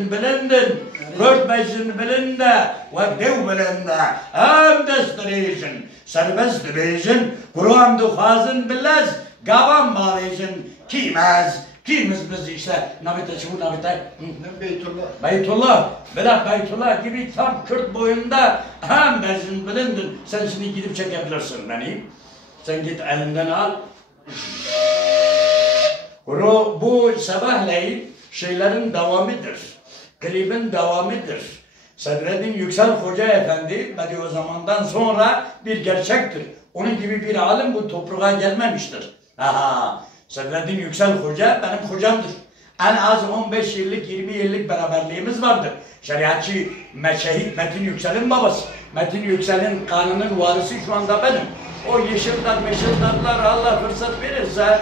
بلندن رد بيجن بلندا وقدو بلندا هم دستريجن سربست بيجن قرآن دو خازن بلز قابان باويجن كيماز kimiz biz işte nabite şu nabite Beytullah bela Beytullah gibi tam Kürt boyunda hem bezin bilindin sen şimdi gidip çekebilirsin beni sen git elinden al bu sabahleyin şeylerin devamıdır klibin devamıdır Sadreddin Yüksel Hoca Efendi o zamandan sonra bir gerçektir onun gibi bir alim bu toprağa gelmemiştir Sadreddin Yüksel Hoca benim hocamdır. En az 15 yıllık 20 yıllık beraberliğimiz vardır. Şeriatçı Şehit Metin Yüksel'in babası. Metin Yüksel'in kanının varisi şu anda benim. O meşildarlar Allah fırsat verirse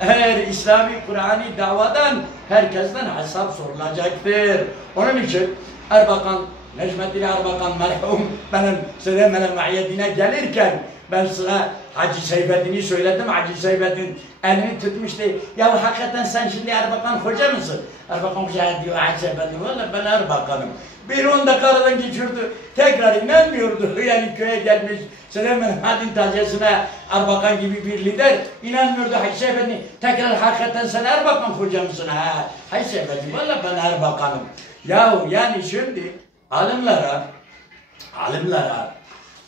eğer İslami Kur'an'ı davadan herkesten hesap sorulacaktır. Onun için Erbakan, Necmettin Erbakan merhum benim Süleyman'a Mahiyetine gelirken ben sıra Hacı Seyfettin'i söyledim. Hacı Seyfettin elini tutmuştu. Ya hakikaten sen şimdi Erbakan Hoca mısın? Erbakan Hoca diyor Hacı Seyfettin. Valla ben Erbakan'ım. Bir 10 dakika aradan geçirdi. Tekrar inanmıyordu. Yani köye gelmiş. Süleyman Hadin tacesine Erbakan gibi bir lider. İnanmıyordu Hacı Seyfettin. Tekrar hakikaten sen Erbakan Hoca mısın? Ha, Hacı Seyfettin. Valla ben Erbakan'ım. Ya yani şimdi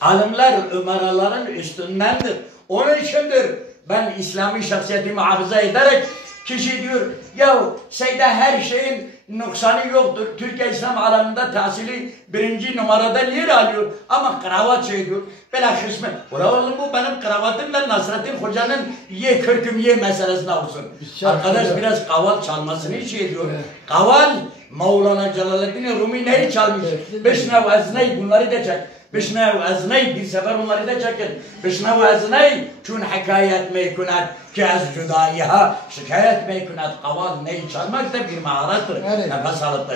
alimler ümaraların üstündendir. Onun içindir ben İslami şahsiyeti muhafaza ederek kişi diyor ya şeyde her şeyin noksanı yoktur. Türkiye İslam alanında tahsili 1. numaradan yer alıyor ama kravat şey diyor. Bela kısmet. Oğlum bu benim kravatımla Nasrettin Hoca'nın ye kürküm ye meselesine olsun. Arkadaş biraz kaval çalmasını şey diyor. Kaval Mevlana Celaleddin Rumi neyi çalmış? Beşnev Ezney bunları da çek. Beşnev Ezney bir sefer bunları da çekin. Beşnev Ezney çün hikayet meykunet ki az cüdayiha şikayet meykunet kaval neyi çalmak da bir maharattır. Nefes alıp